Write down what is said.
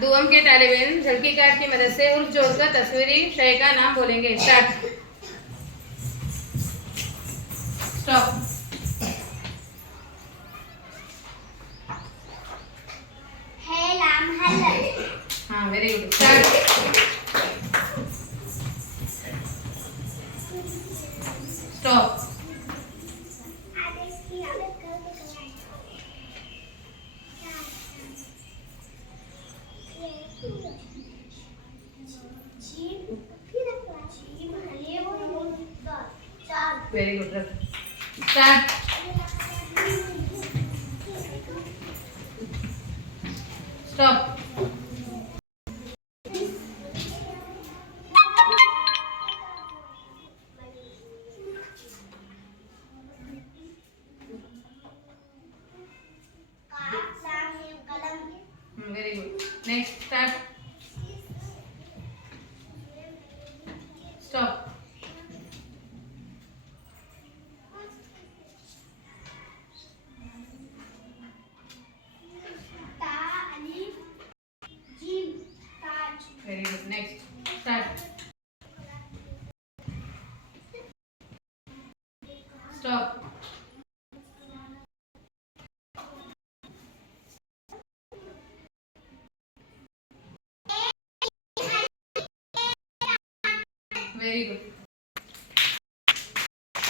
दुआम के तालिब इल्म झलकी कार्ड की मदद से उर्फ जोड़कर तस्वीरी शय का नाम बोलेंगे। स्टार्ट। स्टॉप। हाँ, very good. Start. Stop. Very good. Start. Stop. Very good. Next. Start. Stop. Very good. Next. Start. Stop. Very good.